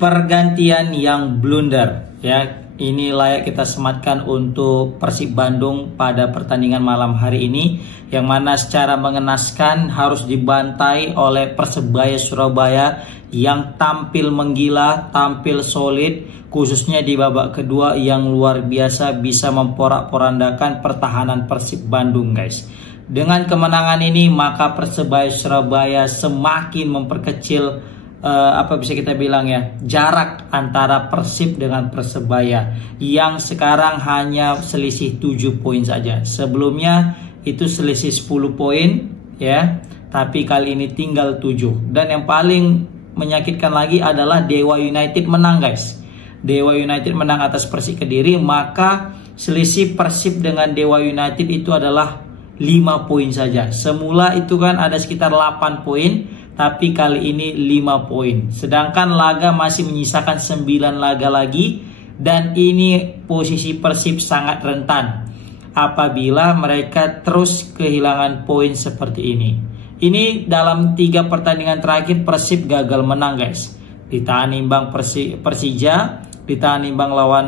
Pergantian yang blunder ya. Ini layak kita sematkan untuk Persib Bandung pada pertandingan malam hari ini, yang mana secara mengenaskan harus dibantai oleh Persebaya Surabaya yang tampil menggila, tampil solid, khususnya di babak kedua yang luar biasa bisa memporak-porandakan pertahanan Persib Bandung, guys. Dengan kemenangan ini maka Persebaya Surabaya semakin memperkecil apa bisa kita bilang ya, jarak antara Persib dengan Persebaya yang sekarang hanya selisih 7 poin saja. Sebelumnya itu selisih 10 poin ya, tapi kali ini tinggal 7. Dan yang paling menyakitkan lagi adalah Dewa United menang, guys. Dewa United menang atas Persik Kediri, maka selisih Persib dengan Dewa United itu adalah 5 poin saja. Semula itu kan ada sekitar 8 poin, tapi kali ini 5 poin. Sedangkan laga masih menyisakan 9 laga lagi, dan ini posisi Persib sangat rentan apabila mereka terus kehilangan poin seperti ini. Ini dalam 3 pertandingan terakhir Persib gagal menang, guys. Ditahan imbang Persija, ditahan imbang lawan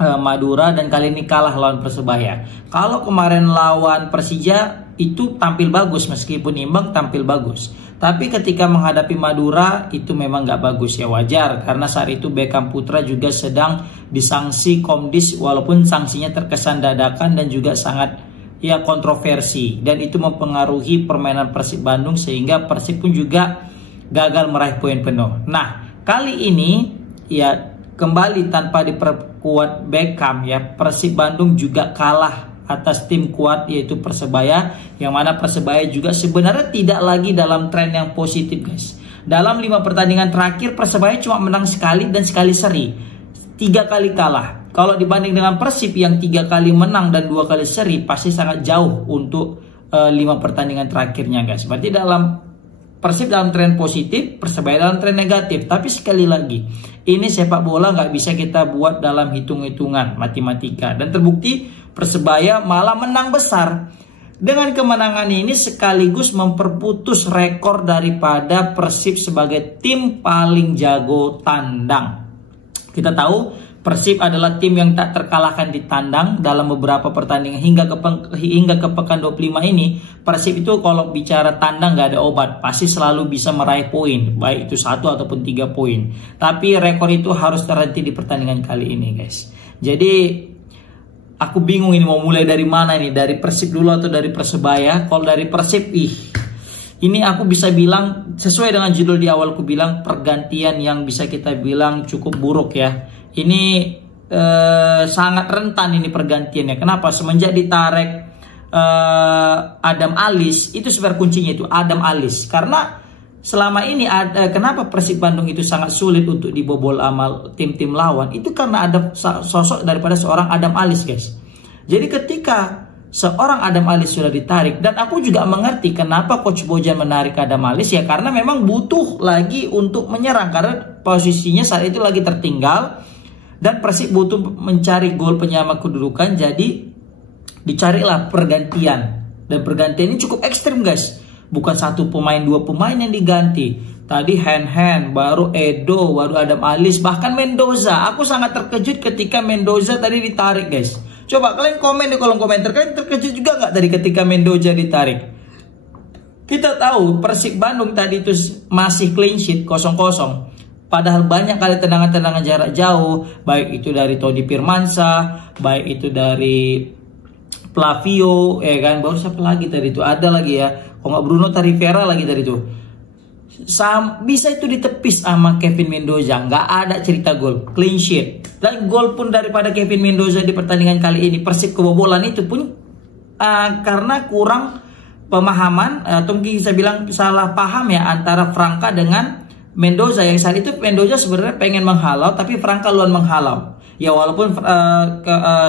Madura, dan kali ini kalah lawan Persebaya. Kalau kemarin lawan Persija itu tampil bagus, meskipun imbang tampil bagus. Tapi ketika menghadapi Madura itu memang nggak bagus ya, wajar. Karena saat itu Beckham Putra juga sedang disanksi Komdis, walaupun sanksinya terkesan dadakan dan juga sangat ya kontroversi. Dan itu mempengaruhi permainan Persib Bandung sehingga Persib pun juga gagal meraih poin penuh. Nah, kali ini ya kembali tanpa diperkuat Beckham ya, Persib Bandung juga kalah atas tim kuat yaitu Persebaya, yang mana Persebaya juga sebenarnya tidak lagi dalam tren yang positif, guys. Dalam 5 pertandingan terakhir Persebaya cuma menang sekali dan sekali seri, 3 kali kalah. Kalau dibanding dengan Persib yang 3 kali menang dan 2 kali seri, pasti sangat jauh untuk 5 pertandingan terakhirnya, guys. Berarti Persib dalam tren positif, Persebaya dalam tren negatif. Tapi sekali lagi, ini sepak bola nggak bisa kita buat dalam hitung-hitungan matematika. Dan terbukti Persebaya malah menang besar. Dengan kemenangan ini sekaligus memperputus rekor daripada Persib sebagai tim paling jago tandang. Kita tahu Persib adalah tim yang tak terkalahkan di tandang dalam beberapa pertandingan hingga ke pekan 25 ini. Persib itu kalau bicara tandang nggak ada obat, pasti selalu bisa meraih poin, baik itu 1 ataupun 3 poin. Tapi rekor itu harus terhenti di pertandingan kali ini, guys. Jadi aku bingung ini mau mulai dari mana nih, dari Persib dulu atau dari Persebaya. Kalau dari Persib, ini aku bisa bilang sesuai dengan judul di awal, aku bilang pergantian yang bisa kita bilang cukup buruk ya. Ini sangat rentan ini pergantiannya. Kenapa? Semenjak ditarik Adam Alis, itu sebenarnya kuncinya itu Adam Alis. Karena selama ini kenapa Persib Bandung itu sangat sulit untuk dibobol amal tim-tim lawan, itu karena ada sosok daripada seorang Adam Alis, guys. Jadi ketika seorang Adam Alis sudah ditarik, dan aku juga mengerti kenapa Coach Bojan menarik Adam Alis ya, karena memang butuh lagi untuk menyerang, karena posisinya saat itu lagi tertinggal dan Persib butuh mencari gol penyama kedudukan. Jadi dicarilah pergantian, dan pergantian ini cukup ekstrim, guys. Bukan 1 pemain 2 pemain yang diganti. Tadi Hen, baru Edo, baru Adam Alis, bahkan Mendoza. Aku sangat terkejut ketika Mendoza tadi ditarik, guys. Coba kalian komen di kolom komentar, kalian terkejut juga nggak tadi ketika Mendoza ditarik? Kita tahu Persib Bandung tadi itu masih clean sheet 0-0. Padahal banyak kali tendangan-tendangan jarak jauh, baik itu dari Tony Firmansyah, baik itu dari Flavio, ya kan, baru siapa lagi tadi itu, ada lagi ya, kalau nggak Bruno Tarivera lagi tadi itu, bisa itu ditepis sama Kevin Mendoza, nggak ada cerita gol, clean sheet. Dan gol pun daripada Kevin Mendoza di pertandingan kali ini, Persib kebobolan itu pun karena kurang pemahaman atau mungkin bisa bilang salah paham ya antara Franka dengan Mendoza. Yang saat itu Mendoza sebenarnya pengen menghalau, tapi Franka luan menghalau. Ya walaupun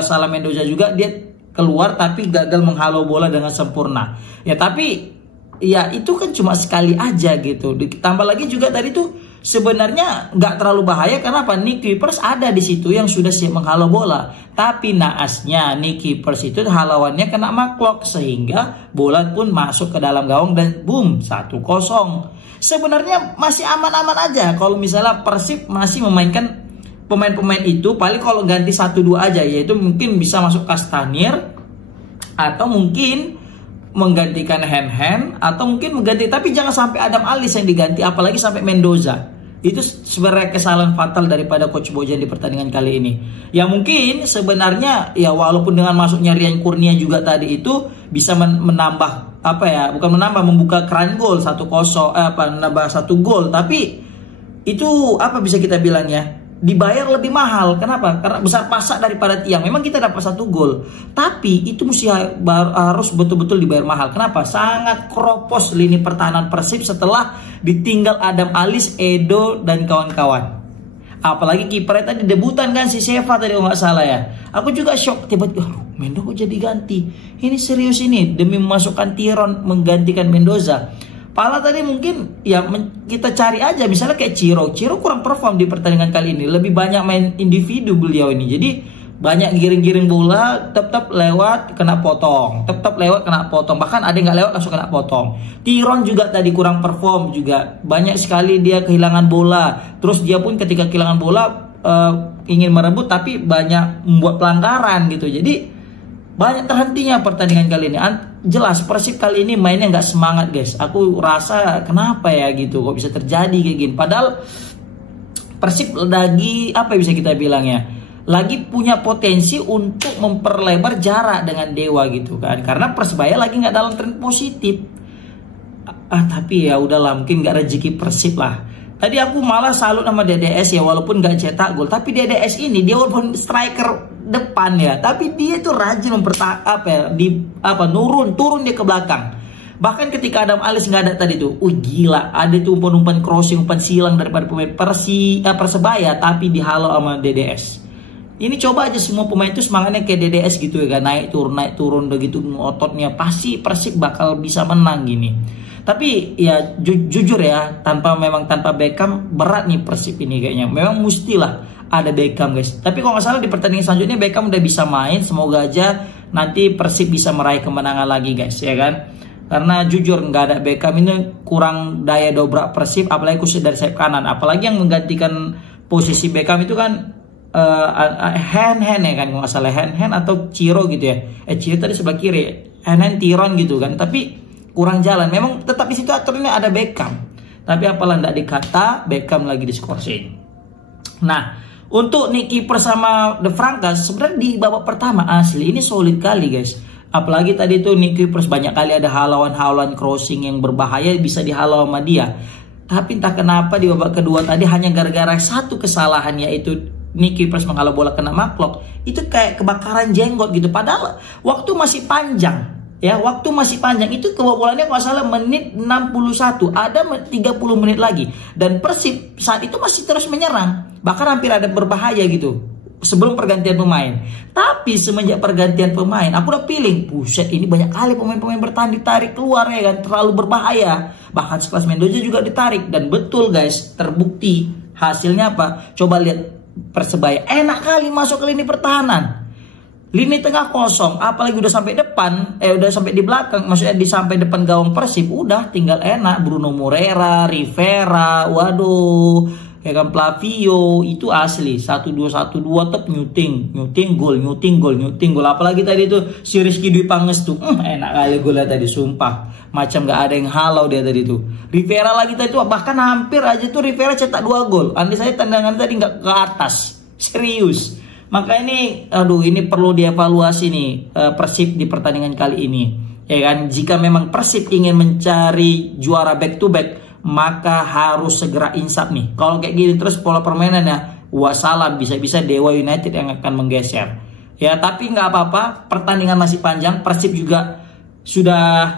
salah Mendoza juga, dia keluar tapi gagal menghalau bola dengan sempurna. Ya tapi ya itu kan cuma sekali aja gitu. Ditambah lagi juga tadi tuh sebenarnya nggak terlalu bahaya. Karena apa? Nick Kuipers ada di situ yang sudah siap menghalau bola. Tapi naasnya Nick Kuipers itu halauannya kena McClough, sehingga bola pun masuk ke dalam gawang dan boom, 1-0. Sebenarnya masih aman-aman aja kalau misalnya Persib masih memainkan pemain-pemain itu. Paling kalau ganti 1-2 aja, yaitu mungkin bisa masuk Castagnier atau mungkin menggantikan Hen, atau mungkin mengganti, tapi jangan sampai Adam Alis yang diganti, apalagi sampai Mendoza. Itu sebenarnya kesalahan fatal daripada Coach Bojan di pertandingan kali ini. Ya mungkin sebenarnya ya walaupun dengan masuknya Rian Kurnia juga tadi itu bisa menambah membuka keran gol 1-0, menambah 1 gol, tapi itu bisa kita bilang ya, dibayar lebih mahal. Kenapa? Karena besar pasak daripada tiang. Memang kita dapat 1 gol, tapi itu harus betul-betul dibayar mahal. Kenapa? Sangat keropos lini pertahanan Persib setelah ditinggal Adam Alis, Edo dan kawan-kawan. Apalagi kipernya tadi debutan kan, si Seva tadi kalau nggak salah ya. Aku juga shock, tiba-tiba Mendo kok jadi ganti. Ini serius ini demi memasukkan Tiron menggantikan Mendoza. Pala tadi mungkin ya kita cari aja misalnya kayak Ciro kurang perform di pertandingan kali ini, lebih banyak main individu beliau ini. Jadi banyak giring-giring bola, tetap lewat kena potong, bahkan ada yang nggak lewat langsung kena potong. Tiron juga tadi kurang perform juga, banyak sekali dia kehilangan bola. Terus dia pun ketika kehilangan bola ingin merebut tapi banyak membuat pelanggaran gitu. Jadi banyak terhentinya pertandingan kali ini. Jelas Persib kali ini mainnya nggak semangat guys. Aku rasa kenapa ya gitu, kok bisa terjadi kayak gini. Padahal Persib lagi bisa kita bilang ya, lagi punya potensi untuk memperlebar jarak dengan Dewa gitu kan. Karena Persebaya lagi nggak dalam tren positif. Tapi ya udahlah, mungkin nggak rezeki Persib lah. Tadi aku malah salut sama DDS ya, walaupun gak cetak gol, tapi DDS ini dia walaupun striker depan ya, tapi dia itu rajin turun dia ke belakang. Bahkan ketika Adam Alis nggak ada tadi tuh, gila, ada tuh umpan crossing, umpan silang daripada pemain Persebaya, tapi dihalau sama DDS. Ini coba aja semua pemain itu semangatnya kayak DDS gitu ya, naik turun begitu ototnya, pasti Persib bakal bisa menang gini. Tapi ya jujur ya, tanpa Beckham berat nih Persib ini kayaknya. Memang mustilah ada Beckham guys. Tapi kalau nggak salah di pertandingan selanjutnya Beckham udah bisa main. Semoga aja nanti Persib bisa meraih kemenangan lagi guys ya kan. Karena jujur nggak ada Beckham ini kurang daya dobrak Persib, apalagi khusus dari sayap kanan. Apalagi yang menggantikan posisi Beckham itu kan Hen ya kan, kalau nggak salah Hen atau Ciro gitu ya. Ciro tadi sebelah kiri, Hen Tiron gitu kan. Tapi kurang jalan. Memang tetap di situ aturannya ada Beckham. Tapi apalah nggak dikata Beckham lagi diskorsin. Nah, untuk Nick Kuipers sama De Vrangkas sebenarnya di babak pertama asli ini solid kali guys. Apalagi tadi tuh Nick Kuipers banyak kali ada halauan crossing yang berbahaya bisa dihalau sama dia. Tapi entah kenapa di babak kedua tadi hanya gara-gara satu kesalahan, yaitu Nick Kuipers menghalau bola kena McClough. Itu kayak kebakaran jenggot gitu. Padahal waktu masih panjang. Ya, waktu masih panjang, itu kebobolannya kalau salah menit 61, ada 30 menit lagi. Dan Persib saat itu masih terus menyerang, bahkan hampir ada berbahaya gitu sebelum pergantian pemain. Tapi semenjak pergantian pemain, aku udah feeling, buset ini banyak kali pemain-pemain bertahan ditarik keluar ya kan, terlalu berbahaya. Bahkan sekelas Mendoza juga ditarik, dan betul guys, terbukti. Hasilnya apa? Coba lihat Persebaya, enak kali masuk ke lini pertahanan. Lini tengah kosong, apalagi udah sampai depan, udah sampai di belakang, maksudnya di sampai depan gawang Persib, udah tinggal enak. Bruno Moreira, Rivera, waduh, ya kan Flavio, itu asli 1-2 tep nyuting gol. Apalagi tadi itu si Rizky Dwi Pangestu, enak kali golnya tadi, sumpah, macam gak ada yang halau dia tadi tuh. Rivera lagi tadi tuh, bahkan hampir aja tuh Rivera cetak 2 gol. Andai saya tendangan tadi nggak ke atas, serius. Maka ini perlu dievaluasi nih Persib di pertandingan kali ini. Ya kan, jika memang Persib ingin mencari juara back to back, maka harus segera insaf nih. Kalau kayak gini terus pola permainannya, wassalam, bisa-bisa Dewa United yang akan menggeser. Ya, tapi nggak apa-apa, pertandingan masih panjang. Persib juga sudah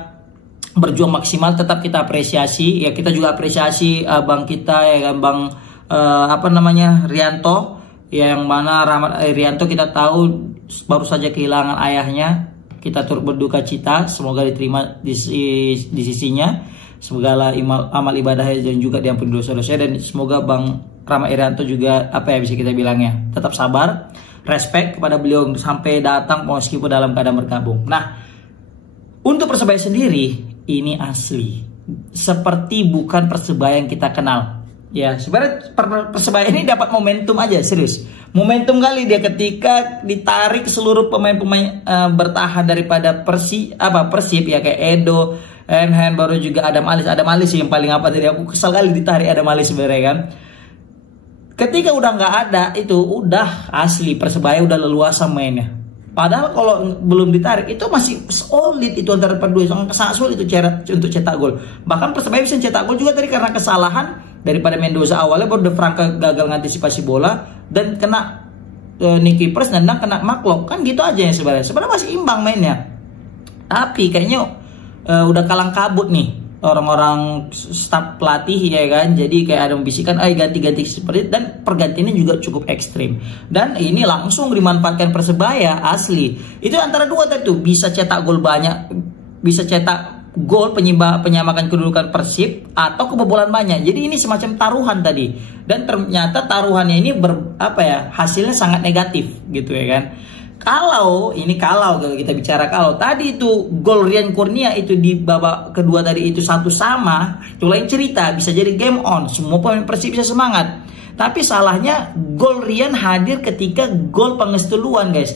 berjuang maksimal, tetap kita apresiasi. Ya, kita juga apresiasi bang kita ya kan, Bang Rianto. Yang mana Rahmat Irianto kita tahu baru saja kehilangan ayahnya. Kita turut berduka cita, semoga diterima di sisinya. segala amal ibadahnya dan juga diampuni dosa-dosanya. Dan semoga Bang Rama Irianto juga apa ya bisa kita bilangnya, tetap sabar, respect kepada beliau sampai datang meskipun dalam keadaan bergabung. Nah, untuk Persebaya sendiri ini asli seperti bukan Persebaya yang kita kenal. Ya, sebenarnya Persebaya ini dapat momentum aja, serius. Momentum kali dia ketika ditarik seluruh pemain-pemain bertahan daripada Persib ya, kayak Edo, Henhen, baru juga Adam Alis yang paling apa tadi, aku kesal kali ditarik Adam Alis sebenarnya kan. Ketika udah nggak ada itu udah asli Persebaya udah leluasa mainnya. Padahal kalau belum ditarik itu masih solid itu antara berdua, sangat sulit itu untuk cetak gol. Bahkan Persebaya bisa cetak gol juga tadi karena kesalahan daripada Mendoza awalnya, baru De Franka gagal mengantisipasi bola dan kena Nicky Pres nendang kena Maklok, kan gitu aja ya sebenarnya. Sebenarnya masih imbang mainnya. Tapi kayaknya udah kalang kabut nih orang-orang staf pelatih ya kan. Jadi kayak ada membisikkan ganti-ganti seperti itu, dan pergantiannya juga cukup ekstrim. Dan ini langsung dimanfaatkan Persebaya asli. Itu antara dua tadi tuh, bisa cetak gol banyak, bisa cetak gol penyamakan kedudukan Persib atau kebobolan banyak. Jadi ini semacam taruhan tadi. Dan ternyata taruhannya ini hasilnya sangat negatif gitu ya kan. Kalau kita bicara kalau tadi itu gol Rian Kurnia itu di babak kedua tadi itu 1-1, itu lain cerita, bisa jadi game on, semua pemain Persib bisa semangat. Tapi salahnya gol Rian hadir ketika gol Pangestuluan guys,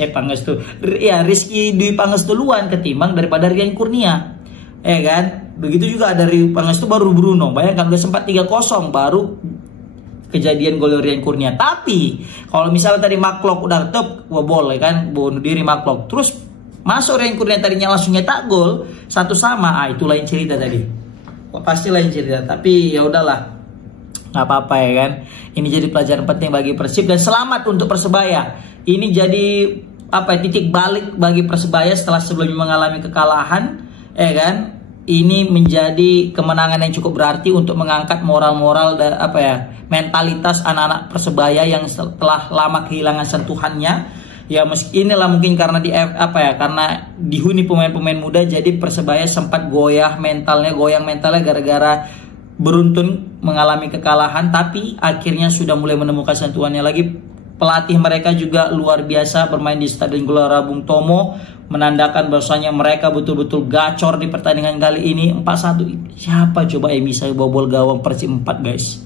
Rizky Dwi Pangestuluan ketimbang daripada Rian Kurnia. Kan, begitu juga dari Pangestu baru Bruno. Bayangkan udah sempat 3-0 baru kejadian gol Rian Kurnia. Tapi kalau misalnya tadi Maklok udah top, boleh kan, bunuh diri Maklok. Terus masuk Rian Kurnia tadinya langsung nyetak gol 1-1, itu lain cerita tadi. Pasti lain cerita. Tapi ya udahlah, nggak apa-apa ya kan. Ini jadi pelajaran penting bagi Persib dan selamat untuk Persebaya. Ini jadi titik balik bagi Persebaya setelah sebelumnya mengalami kekalahan. Kan, ini menjadi kemenangan yang cukup berarti untuk mengangkat moral-moral dan mentalitas anak-anak Persebaya yang setelah lama kehilangan sentuhannya. Ya inilah mungkin karena karena dihuni pemain-pemain muda, jadi Persebaya sempat goyang mentalnya gara-gara beruntun mengalami kekalahan, tapi akhirnya sudah mulai menemukan sentuhannya lagi. Pelatih mereka juga luar biasa bermain di Stadion Gelora Bung Tomo, menandakan bahwasanya mereka betul-betul gacor di pertandingan kali ini 4-1. Siapa coba yang bisa bobol gawang Persib 4 guys?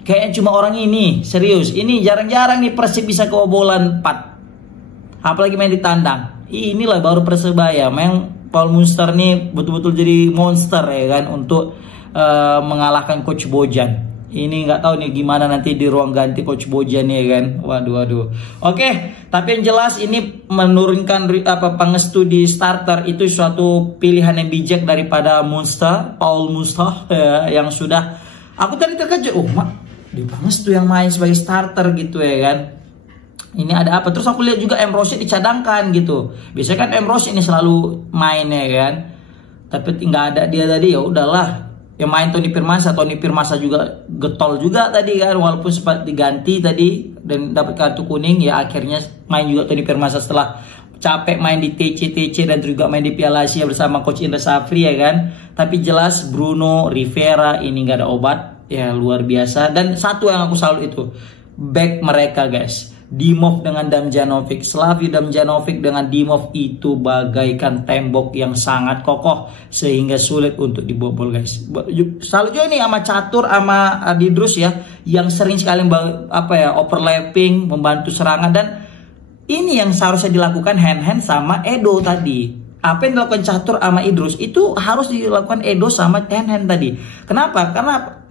Kayaknya cuma orang ini, serius. Ini jarang-jarang nih Persib bisa kebobolan 4. Apalagi main di tandang. Inilah baru Persebaya. Memang Paul Munster nih betul-betul jadi monster ya kan untuk mengalahkan Coach Bojan. Ini nggak tahu nih gimana nanti di ruang ganti Coach Bojan ya kan. Waduh. Oke, tapi yang jelas ini menurunkan Pangestu di starter itu suatu pilihan yang bijak daripada Paul Munster yang sudah, aku tadi terkejut, di Pangestu yang main sebagai starter gitu ya kan. Ini ada apa? Terus aku lihat juga Emrosi dicadangkan gitu. Biasanya kan Emrosi ini selalu main ya kan. Tapi nggak ada dia tadi, ya udahlah. Yang main Tony Firmansyah juga getol juga tadi kan, walaupun sempat diganti tadi dan dapat kartu kuning, ya akhirnya main juga Tony Firmansyah setelah capek main di TC dan juga main di Piala Asia bersama Coach Indra Safri ya kan. Tapi jelas Bruno Rivera ini nggak ada obat, ya luar biasa. Dan satu yang aku salut itu back mereka guys, Dimov dengan Damjanovic. Slavi Damjanovic dengan Dimov itu bagaikan tembok yang sangat kokoh sehingga sulit untuk dibobol guys. Salut juga nih sama Catur sama Didrus ya, yang sering sekali overlapping membantu serangan. Dan ini yang seharusnya dilakukan Henhen sama Edo tadi. Apa yang dilakukan Catur sama Idrus itu harus dilakukan Edo sama Henhen tadi. Kenapa? Karena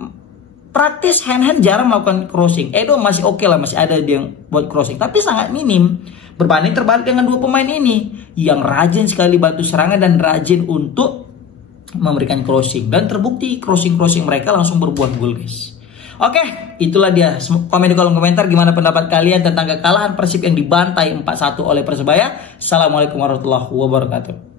praktis Henhen jarang melakukan crossing. Edo masih oke lah, masih ada dia yang buat crossing, tapi sangat minim. Berbanding terbalik dengan dua pemain ini yang rajin sekali bantu serangan dan rajin untuk memberikan crossing. Dan terbukti crossing mereka langsung berbuah gol guys. Oke, itulah dia. Komen di kolom komentar gimana pendapat kalian tentang kekalahan Persib yang dibantai 4-1 oleh Persebaya. Assalamualaikum warahmatullahi wabarakatuh.